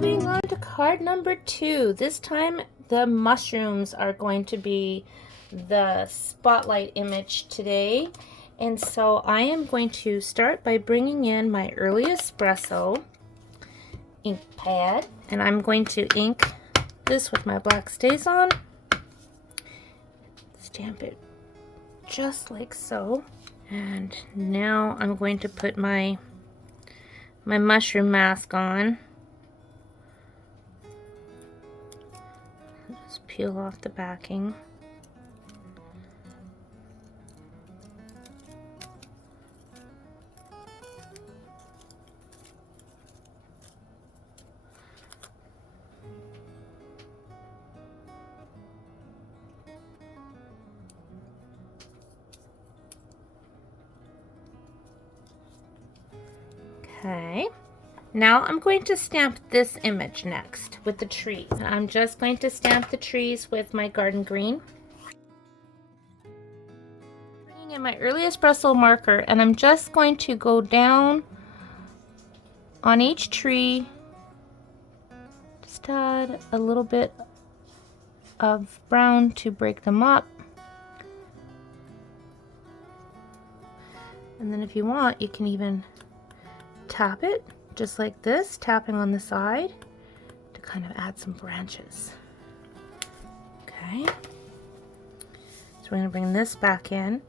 Moving on to card number 2. This time the mushrooms are going to be the spotlight image today. And so I am going to start by bringing in my early espresso ink pad, and I'm going to ink this with my black StazOn. Stamp it just like so. And now I'm going to put my mushroom mask on. Just peel off the backing. Okay, now I'm going to stamp this image next with the trees. And I'm just going to stamp the trees with my garden green. Bringing in my early espresso marker, and I'm just going to go down on each tree. Just add a little bit of brown to break them up. And then if you want, you can even tap it just like this, tapping on the side to kind of add some branches. Okay, so we're going to bring this back in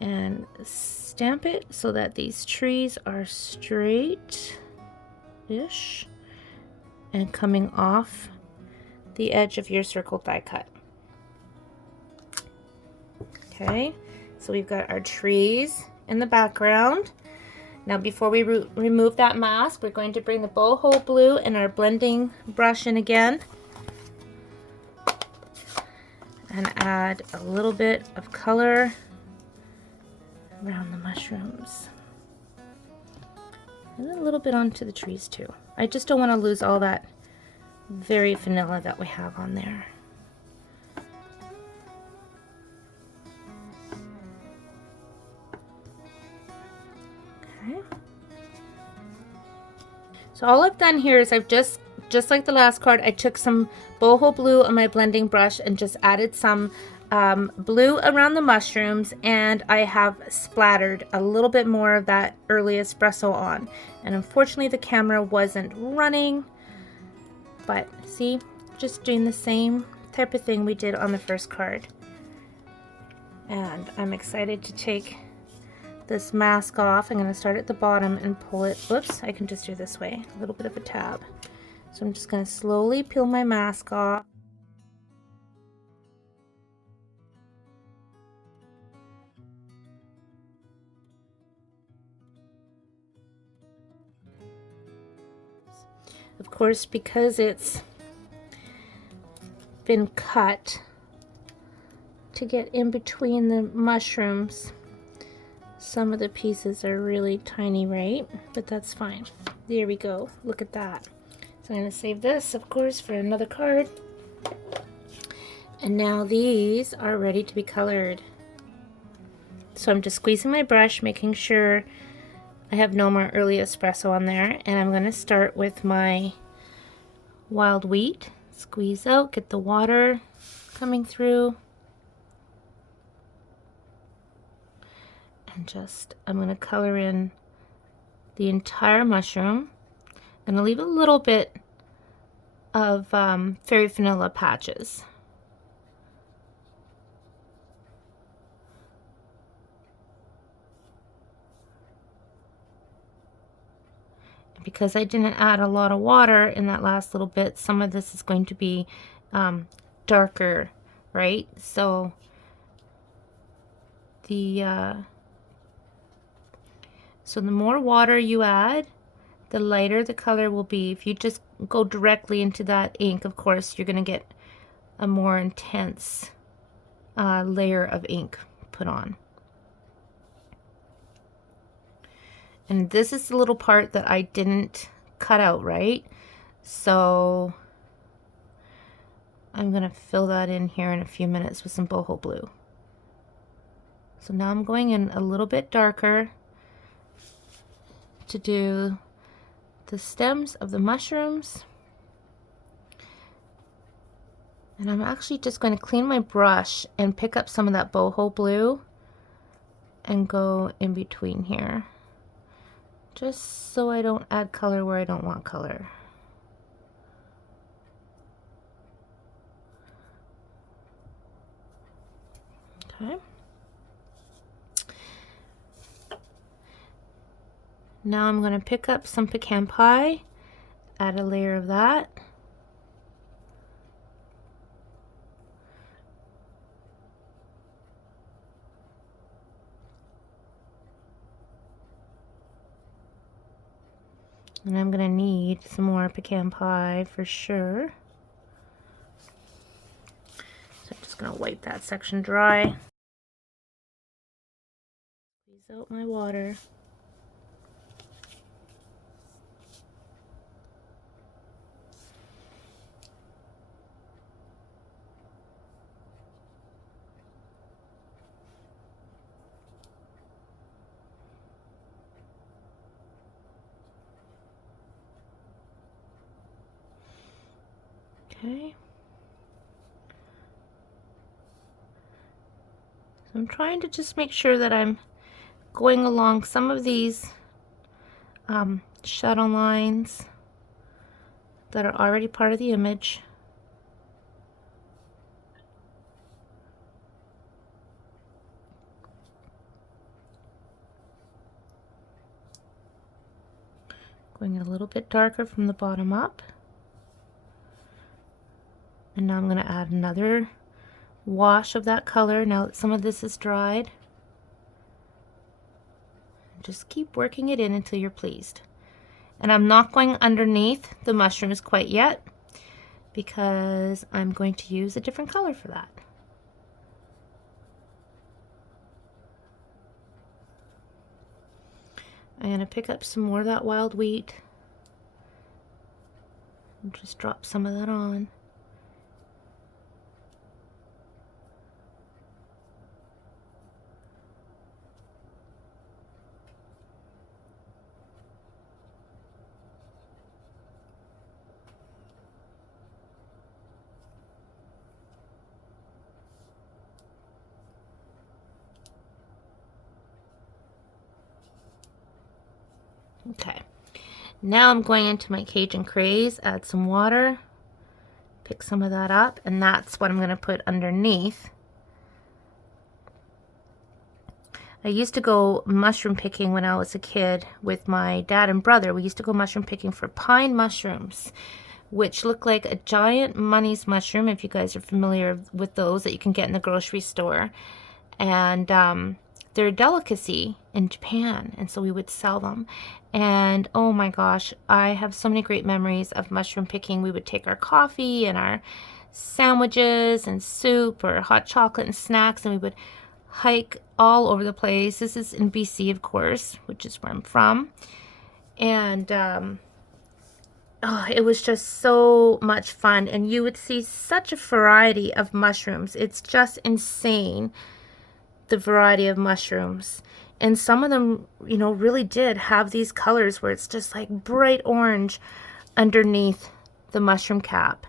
and stamp it so that these trees are straight-ish and coming off the edge of your circle die cut. Okay, so we've got our trees in the background. Now before we remove that mask, we're going to bring the boho blue and our blending brush in again and add a little bit of color around the mushrooms and a little bit onto the trees too. I just don't want to lose all that very vanilla that we have on there. So all I've done here is I've just like the last card, I took some boho blue on my blending brush and just added some blue around the mushrooms, and I have splattered a little bit more of that early espresso on. And unfortunately the camera wasn't running, but see, just doing the same type of thing we did on the first card. And I'm excited to take this mask off. I'm going to start at the bottom and pull it. Whoops, I can just do this way, a little bit of a tab. So I'm just going to slowly peel my mask off. Of course, because it's been cut to get in between the mushrooms, some of the pieces are really tiny, right? But that's fine. There we go. Look at that. So I'm going to save this, of course, for another card. And now these are ready to be colored. So I'm just squeezing my brush, making sure I have no more early espresso on there. And I'm going to start with my wild wheat. Squeeze out, get the water coming through. And just, I'm going to color in the entire mushroom. I'm going to leave a little bit of fairy vanilla patches. And because I didn't add a lot of water in that last little bit, some of this is going to be darker, right? So the more water you add, the lighter the color will be. If you just go directly into that ink, of course, you're going to get a more intense layer of ink put on. And this is the little part that I didn't cut out, right? So I'm going to fill that in here in a few minutes with some boho blue. So now I'm going in a little bit darker to do the stems of the mushrooms. And I'm actually just going to clean my brush and pick up some of that boho blue and go in between here, just so I don't add color where I don't want color. Okay. Now I'm going to pick up some pecan pie, add a layer of that. And I'm going to need some more pecan pie for sure. So I'm just going to wipe that section dry. Squeeze out my water. Okay. So I'm trying to just make sure that I'm going along some of these shadow lines that are already part of the image. Going a little bit darker from the bottom up. And now I'm going to add another wash of that color now that some of this is dried. Just keep working it in until you're pleased. And I'm not going underneath the mushrooms quite yet because I'm going to use a different color for that. I'm going to pick up some more of that wild wheat and just drop some of that on. Okay, now I'm going into my Cajun Craze, add some water, pick some of that up, and that's what I'm going to put underneath. I used to go mushroom picking when I was a kid with my dad and brother. We used to go mushroom picking for pine mushrooms, which look like a giant Money's mushroom, if you guys are familiar with those that you can get in the grocery store. And they're a delicacy in Japan, and so we would sell them. And oh my gosh, I have so many great memories of mushroom picking. We would take our coffee and our sandwiches and soup or hot chocolate and snacks, and we would hike all over the place. This is in BC, of course, which is where I'm from. And oh, it was just so much fun, and you would see such a variety of mushrooms. It's just insane, the variety of mushrooms. And some of them, you know, really did have these colors where it's just like bright orange underneath the mushroom cap.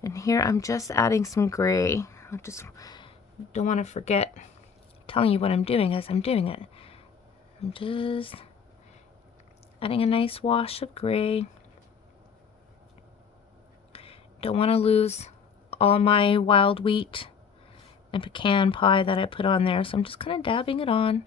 And here I'm just adding some gray. I just don't want to forget telling you what I'm doing as I'm doing it. I'm just adding a nice wash of gray. Don't want to lose all my wild wheat and pecan pie that I put on there, so I'm just kind of dabbing it on.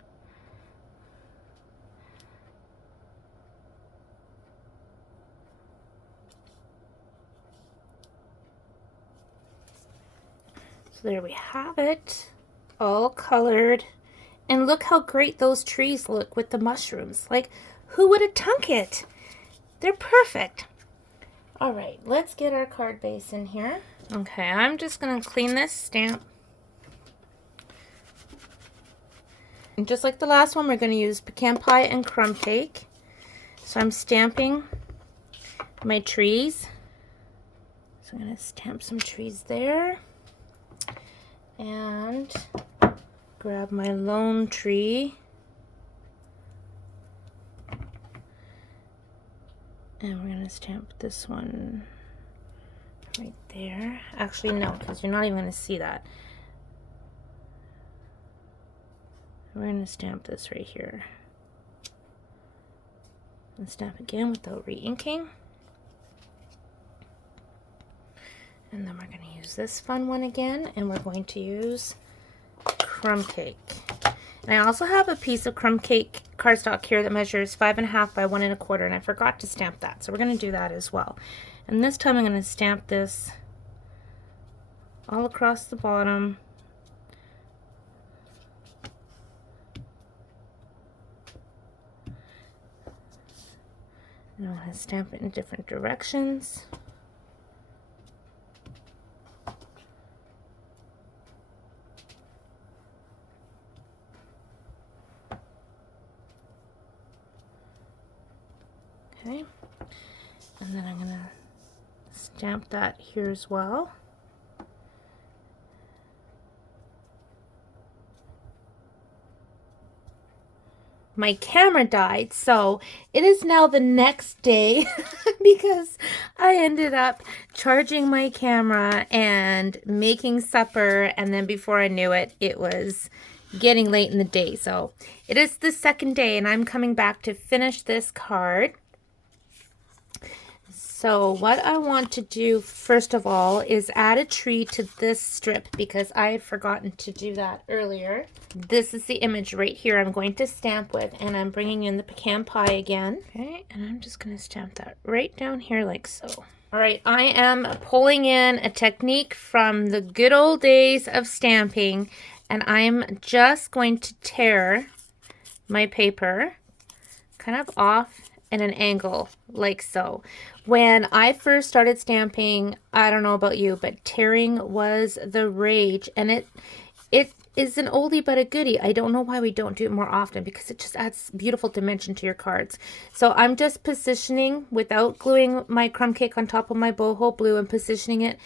So there we have it, all colored. And look how great those trees look with the mushrooms. Like, who would have thunk it? They're perfect. All right, let's get our card base in here. Okay, I'm just gonna clean this stamp. And just like the last one, we're gonna use pecan pie and crumb cake. So I'm stamping my trees. So I'm gonna stamp some trees there. And grab my lone tree. And we're gonna stamp this one right there. Actually, no, because you're not even going to see that. We're going to stamp this right here. And stamp again without re-inking. And then we're going to use this fun one again, and we're going to use crumb cake. And I also have a piece of crumb cake cardstock here that measures 5.5 by 1 1/4, and I forgot to stamp that, so we're going to do that as well. And this time I'm going to stamp this all across the bottom. And I'm going to stamp it in different directions. Okay, and then I'm going to stamp that here as well. My camera died, so it is now the next day because I ended up charging my camera and making supper, and then before I knew it, it was getting late in the day. So it is the second day, and I'm coming back to finish this card. So what I want to do first of all is add a tree to this strip because I had forgotten to do that earlier. This is the image right here I'm going to stamp with, and I'm bringing in the pecan pie again. Okay, and I'm just going to stamp that right down here like so. All right, I am pulling in a technique from the good old days of stamping, and I'm just going to tear my paper kind of off at an angle like so. When I first started stamping, I don't know about you, but tearing was the rage, and it is an oldie but a goodie. I don't know why we don't do it more often because it just adds beautiful dimension to your cards. So I'm just positioning without gluing my crumb cake on top of my boho blue and positioning it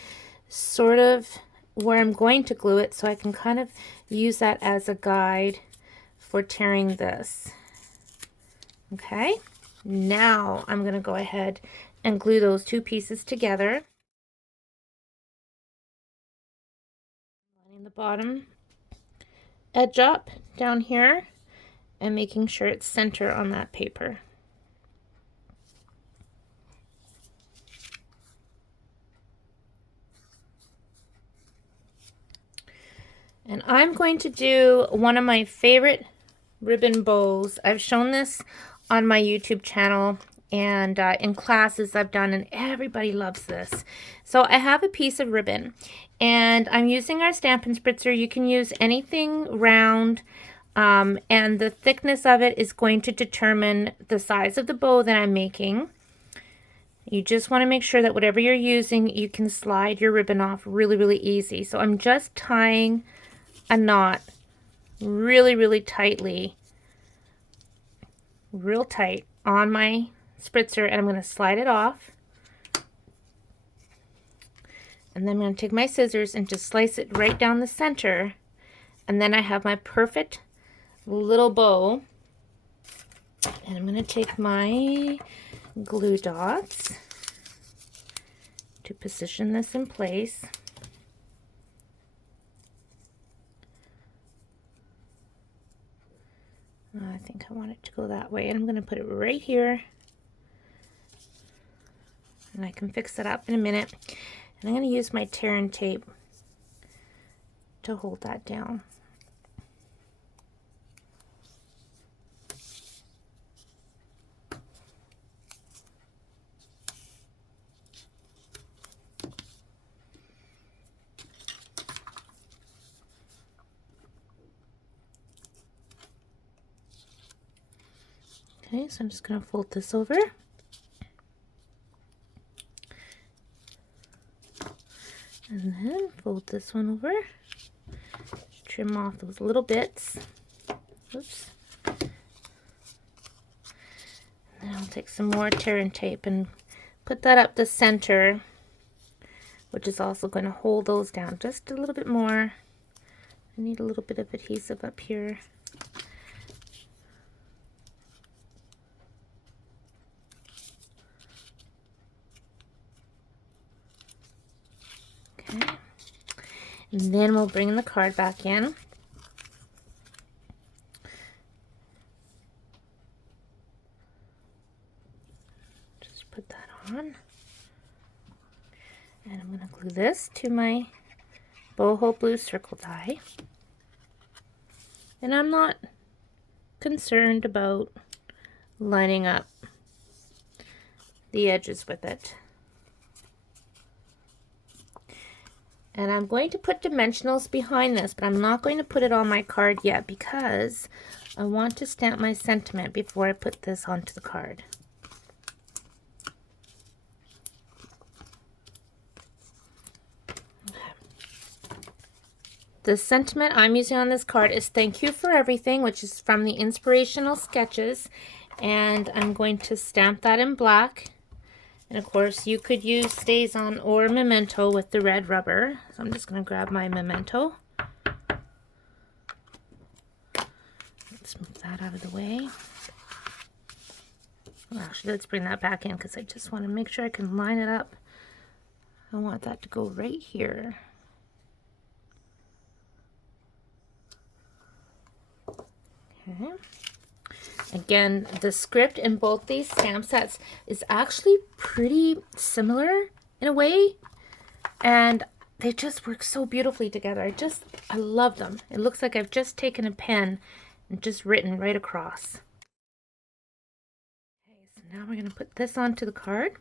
sort of where I'm going to glue it so I can kind of use that as a guide for tearing this. Okay, now I'm going to go ahead and glue those two pieces together. Lining the bottom edge up down here and making sure it's center on that paper. And I'm going to do one of my favorite ribbon bows. I've shown this on my YouTube channel, and in classes I've done, and everybody loves this. So I have a piece of ribbon, and I'm using our Stampin' Spritzer. You can use anything round, and the thickness of it is going to determine the size of the bow that I'm making. You just want to make sure that whatever you're using, you can slide your ribbon off really, really easy. So I'm just tying a knot really, really tightly, real tight on my spritzer, and I'm going to slide it off. And then I'm going to take my scissors and just slice it right down the center, and then I have my perfect little bow. And I'm going to take my glue dots to position this in place. I think I want it to go that way, and I'm going to put it right here, and I can fix it up in a minute. And I'm going to use my tear and tape to hold that down. Okay, so I'm just going to fold this over. And then fold this one over. Trim off those little bits. Oops. And then I'll take some more tear and tape and put that up the center, which is also going to hold those down just a little bit more. I need a little bit of adhesive up here. And then we'll bring the card back in. Just put that on. And I'm going to glue this to my boho blue circle die. And I'm not concerned about lining up the edges with it. And I'm going to put dimensionals behind this, but I'm not going to put it on my card yet because I want to stamp my sentiment before I put this onto the card. The sentiment I'm using on this card is "Thank you for everything," which is from the Inspirational Sketches. And I'm going to stamp that in black. And of course, you could use StazOn or Memento with the red rubber. So I'm just going to grab my Memento. Let's move that out of the way. Well, actually, let's bring that back in because I just want to make sure I can line it up. I want that to go right here. Okay. Again, the script in both these stamp sets is actually pretty similar in a way, and they just work so beautifully together. I love them. It looks like I've just taken a pen and just written right across. Okay, so now we're going to put this onto the card,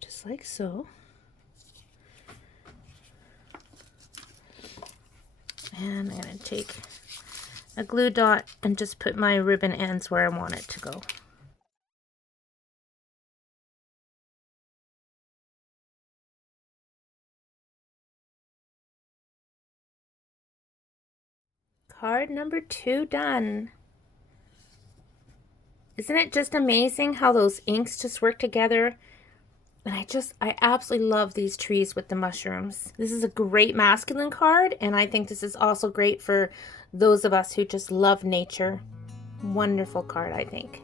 just like so. And I'm going to take a glue dot and just put my ribbon ends where I want it to go. Card number 2 done. Isn't it just amazing how those inks just work together? And I absolutely love these trees with the mushrooms. This is a great masculine card, and I think this is also great for those of us who just love nature. Wonderful card, I think.